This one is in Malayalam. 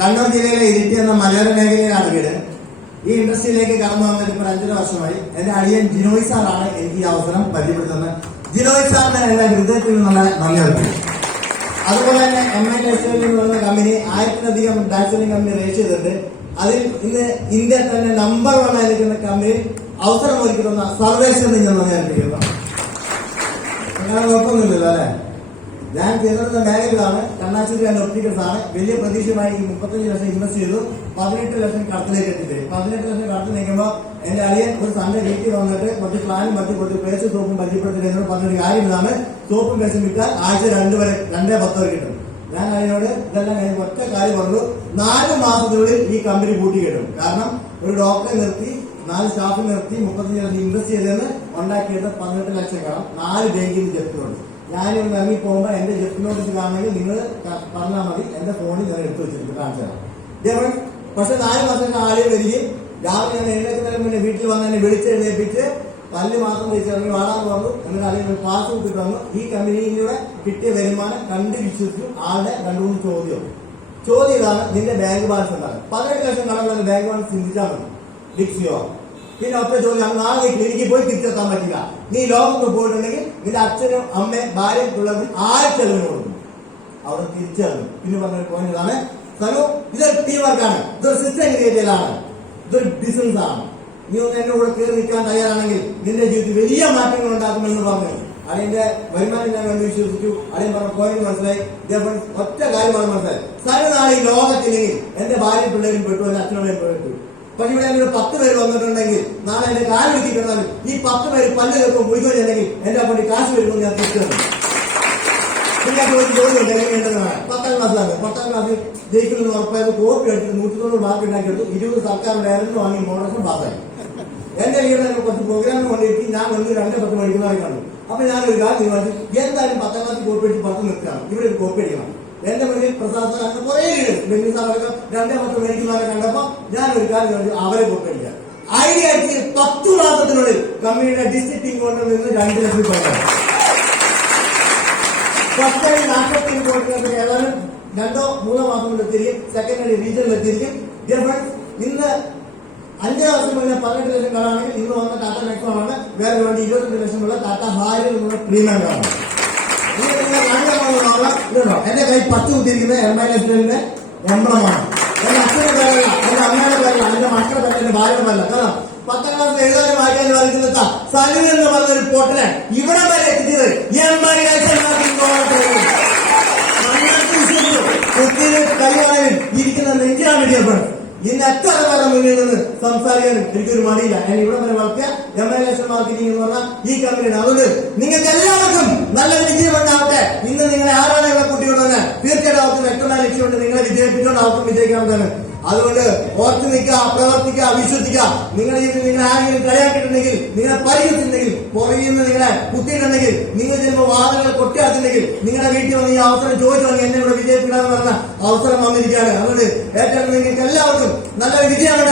കണ്ണൂർ ജില്ലയിലെ ഇരിട്ടി എന്ന മലയോര മേഖലയിലാണ് വീട്. ഈ ഇൻഡസ്ട്രിയിലേക്ക് കടന്നു വന്നിട്ട് ഇപ്പോൾ 5 വർഷമായി. എന്റെ അളിയൻ ജിനോയ് സാറാണ് എനിക്ക് ഈ അവസരം പരിചയപ്പെടുത്തുന്നത്. ജിനോയ് സാറിന് എന്റെ ഹൃദയത്തിൽ നിന്നുള്ള നന്ദി അറിയിക്കും. അതുപോലെ തന്നെ MI ടെക്സ്റ്റൈൽ എന്ന് പറയുന്ന കമ്പനി 1000-ലധികം ഡാൻസിംഗ് കമ്പനി രജിസ്റ്റർ ചെയ്തിട്ടുണ്ട്. അതിൽ ഇന്ന് ഇന്ത്യയിൽ തന്നെ നമ്പർ 1 ആയിരിക്കുന്ന കമ്പനി അവസരം ഒരുക്കി തന്ന സർവേശ്വരൻ ഞാൻ അറിയിക്കുന്നു. അങ്ങനെ കുഴപ്പമൊന്നുമില്ലല്ലോ അല്ലെ? ഞാൻ ചെയ്തിരുന്ന മേഖലയിലാണ് കണ്ണാശ്ശേരി ആൻഡ് ഒപ്റ്റിക്കൽസ് ആണ്. വലിയ പ്രതീക്ഷയുമായി 35 ലക്ഷം ഇൻവെസ്റ്റ് ചെയ്തു. 18 ലക്ഷം കടത്തിലേക്ക് എത്തിയിട്ട് 18 ലക്ഷം കടത്തിൽ നിൽക്കുമ്പോൾ എന്റെ അളിയൻ ഒരു സൺഡേ വീട്ടിൽ വന്നിട്ട് കുറച്ച് പ്ലാനും പറ്റിക്കൊടുത്ത് പേസ്റ്റ് സോപ്പും പരിചയപ്പെടുത്തി എന്നോട് പറഞ്ഞൊരു കാര്യം ഇതാണ്, സോപ്പും പേസ്റ്റും വിറ്റാൽ ആഴ്ച 2 വരെ 2-10 വരെ കിട്ടും. ഞാൻ അതിനോട് ഇതെല്ലാം കഴിഞ്ഞ് ഒറ്റ കാര്യം പറഞ്ഞു, 4 മാസത്തിനുള്ളിൽ ഈ കമ്പനി പൂട്ടി കിട്ടും. കാരണം ഒരു ഡോക്ടറെ നിർത്തി 4 സ്റ്റാഫ് നിർത്തി 35 ലക്ഷം ഇൻവെസ്റ്റ് ചെയ്തെന്ന് ഉണ്ടാക്കിയിട്ട് 18 ലക്ഷം കടം 4 ബാങ്കിൽ നിന്ന് ജപ്തിയുണ്ട്. ഞാനിവിടെ ഇറങ്ങി പോകുമ്പോൾ എന്റെ ജപ്തി നോട്ടീസ് കാണണമെങ്കിൽ നിങ്ങൾ പറഞ്ഞാൽ മതി, എന്റെ ഫോണിൽ ഞാൻ എടുത്തു വെച്ചിട്ട് കാണിച്ചു തരാം. പക്ഷെ 4 മാസം ആളുകൾ വരികയും രാവിലെ ഞാൻ എഴുന്നേൽക്കുന്നതിന് മുന്നേ വീട്ടിൽ വന്ന് എന്നെ വിളിച്ചെഴുന്നേൽപ്പിച്ച് പല്ല് മാത്രം തിരിച്ചിറങ്ങി വാടാന്ന് പറഞ്ഞു. എന്നിട്ട് അല്ലെങ്കിൽ പാസ് കൊടുത്തിട്ട് വന്നു. ഈ കമ്പനിയിലൂടെ കിട്ടിയ വരുമാനം കണ്ട് വിശ്വസിച്ചു. ആളുടെ 2-3 ചോദ്യം ഇതാണ്, നിന്റെ ബാങ്ക് ബാലൻസ് എന്താണ്? 18 ലക്ഷം കടകളുള്ള ബാങ്ക് ബാലൻസ് ചിന്തിച്ചാൽ മതി, ലിക്സിയോ. പിന്നെ ഒറ്റ ചോദ്യം, നാളെ നീ ക്ലിനിക്കിൽ പോയി തിരിച്ചെത്താൻ പറ്റില്ല, നീ ലോകത്ത് പോയിട്ടുണ്ടെങ്കിൽ നിന്റെ അച്ഛനും അമ്മയും ഭാര്യയും പിള്ളേർക്കും 1000 ചെലവിന് കൊടുക്കും, അവിടെ തിരിച്ചറിഞ്ഞു. പിന്നെ പറഞ്ഞൊരു പോയിന്റ് ഇതാണ്, സനു ഇതൊരു ടീം വർക്കാണ്, ഇതൊരു സിസ്റ്റം ക്രിയേറ്റ് ചെയ്യലാണ്, ഇതൊരു ബിസിനസ് ആണ്. നീ ഒന്ന് എന്റെ കൂടെ കയറി നിൽക്കാൻ തയ്യാറാണെങ്കിൽ നിന്റെ ജീവിതത്തിൽ വലിയ മാറ്റങ്ങൾ ഉണ്ടാക്കുമെന്ന് പറഞ്ഞു. അതിന്റെ വരുമാനം ഞാൻ കണ്ടു വിശ്വസിച്ചു. അതിന് പറഞ്ഞ പോയിന്റ് മനസ്സിലായി. ഇതേപോലെ ഒറ്റ കാര്യമാണ് മനസ്സിലായി, സനു നാളെ ഈ ലോകത്തില്ലെങ്കിൽ എന്റെ ഭാര്യ പിള്ളേരും പെട്ടു, എന്റെ അച്ഛനോടെയും പെട്ടു. പക്ഷെ ഇവിടെ എന്റെ 10 പേര് വന്നിട്ടുണ്ടെങ്കിൽ നാളെ എന്റെ കാല് വെച്ചിട്ടുണ്ടെങ്കിൽ ഈ 10 പേര് പല്ല് കേൾക്കും മുഴുവനെങ്കിൽ എന്റെ അപ്പണ്ടി കാശ് വരുമ്പോൾ ഞാൻ തിരിച്ചു തന്നു. പിന്നെ ജോലിയുണ്ട് എങ്ങനെയുണ്ടെന്നാണ്. 10ാം ക്ലാസ്സിലാണ്. 10ാം ക്ലാസ്സിൽ ജയിക്കുന്നത് ഉറപ്പായത് കോപ്പി എടുത്തിട്ട് 190 മാർക്ക് ഉണ്ടാക്കിയെടുത്തു. 20 സർക്കാരിന്റെ ഡയറക്ടർ വാങ്ങി മോഡേഷൻ പാസ്സായി. എന്റെ ലീഡർ കുറച്ച് പ്രോഗ്രാമിന് കൊണ്ടിരിക്കും. ഞാൻ വന്ന് 2-10 മണിക്കൂറായി കണ്ടു. അപ്പൊ ഞാനൊരു കാര്യം തീരുമാനിച്ചു, എന്തായാലും 10ാം ക്ലാസ്സിൽ കോപ്പി അടിച്ച് 10 നിർത്തണം, ഇവിടെ ഒരു കോപ്പി അടിക്കണം. എന്റെ മുന്നിൽ പ്രസാദ് അങ്ങനെ കുറെ ലീഡേഴ്സ് ബെന്നി സാറൊക്കെ 2-10 മണിക്കൂറായി കണ്ടപ്പോ ഞാനൊരു കാര്യം ചോദിച്ചു, അവരെ കോപ്പി അടിക്കാം. ഐഡിയ 10 മാസത്തിനുള്ളിൽ കമ്പനിയുടെ ഡിസ്ട്രിക്ട് ഇൻകോണ്ടിൽ നിന്ന് 2 ലക്ഷം രൂപ. ഫസ്റ്റ് ടൈം നാഷണൽ കോർഡിനേറ്റർ ഏതാനും 2-3 മാസം കൊണ്ട് എത്തിയിരിക്കും. സെക്കൻഡ് റീജിയനിൽ എത്തിയിരിക്കും. ഇന്ന് 5 വർഷം മുന്നേ 18 ലക്ഷം കടമാണെങ്കിൽ ഇന്ന് വന്ന ടാറ്റ നെക്സോൺ ആണ്. വേറെ വേണ്ടി 22 ലക്ഷമുള്ള ടാറ്റ ഹാരിൽ നിന്നുള്ള പ്രീമിയം കടമാണ്. എന്റെ കൈ 10 കുത്തിയിരിക്കുന്ന MI ടെക്സ്റ്റൈലിന്റെ എംബ്ലമാണ്. എന്റെ അച്ഛന്റെ പേരല്ല, എന്റെ അമ്മയുടെ പേരല്ല, എന്റെ മക്കളുടെ പേരല്ല, എന്റെ ഭാര്യയുടെ പേരല്ല. കാരണം 10ാം ക്ലാസ്സിൽ എഴുതാനും വായിക്കാനും വരയ്ക്കുന്ന സലു എന്ന് പറഞ്ഞൊരു പൊട്ടനെ ഇവിടെ വരെ എത്തിച്ചത് MI കുത്തിയിൽ കൈവാനും ഇരിക്കുന്ന നെഞ്ചാണ് ഡിയർഫ്രണ്ട്. ഇന്ന് എത്ര പേരുടെ മുന്നിൽ നിന്ന് സംസാരിക്കാനും എനിക്കൊരു മടിയില്ല. ഞാൻ ഇവിടെ വരെ വളർത്തിയ MI മാർക്കറ്റിംഗ് എന്ന് പറഞ്ഞാൽ ഈ കമ്പനിയാണ്. അതുകൊണ്ട് നിങ്ങൾക്ക് എല്ലാവർക്കും നല്ല വിജയം ഉണ്ടാവട്ടെ. ഇന്ന് നിങ്ങളെ ആരാണ് ഇവിടെ കുട്ടികളുടെ തീർച്ചയായിട്ടും അവർക്ക് വ്യക്തമായ ലക്ഷ്യമുണ്ട്, നിങ്ങളെ വിജയിപ്പിച്ചുകൊണ്ട് അവർക്കും വിജയിക്കാവുന്നതാണ്. അതുകൊണ്ട് ഓർത്ത് നിൽക്കുക, പ്രവർത്തിക്കുക, വിശ്വസിക്കുക. നിങ്ങളെ നിങ്ങൾ ആരെങ്കിലും കളിയാക്കിയിട്ടുണ്ടെങ്കിൽ, നിങ്ങളെ പരിഹസിച്ചിട്ടുണ്ടെങ്കിൽ, പുറകിൽ നിന്ന് നിങ്ങളെ കുത്തിയിട്ടുണ്ടെങ്കിൽ, നിങ്ങൾ ചിലപ്പോൾ വാദങ്ങൾ കൊട്ടിയാക്കുന്നുണ്ടെങ്കിൽ നിങ്ങളുടെ വീട്ടിൽ വന്ന് ഈ അവസരം ചോദിച്ചു എന്നെ ഇവിടെ വിജയിപ്പിക്കണമെന്ന് പറഞ്ഞ അവസരം വന്നിരിക്കുകയാണ്. അതുകൊണ്ട് ഏറ്റവും നിങ്ങൾക്ക് എല്ലാവർക്കും നല്ലൊരു വിജയമാണ്.